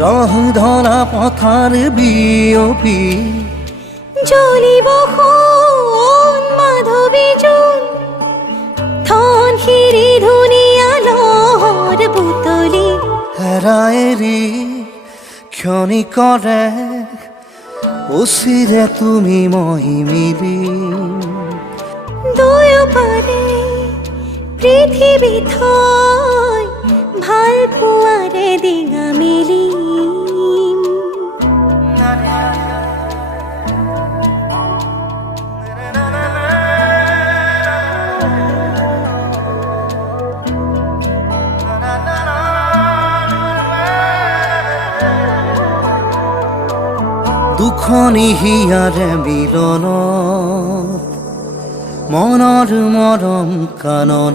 ৰহধৰা পথাৰ বিয়পি জ্বলিব সোণ মাধৱী জোন থন শিৰি ধুনীয়া লহৰ বুটলি হেৰাই এৰি ক্ষণিকৰে উচিৰে তুমি মই মিলি দুয়োপাৰে পৃথিৱী থৈ ভাল পোৱাৰে ডিঙা মেলি দুখনি হিয়াৰে মিলন মনৰ মৰম কাননত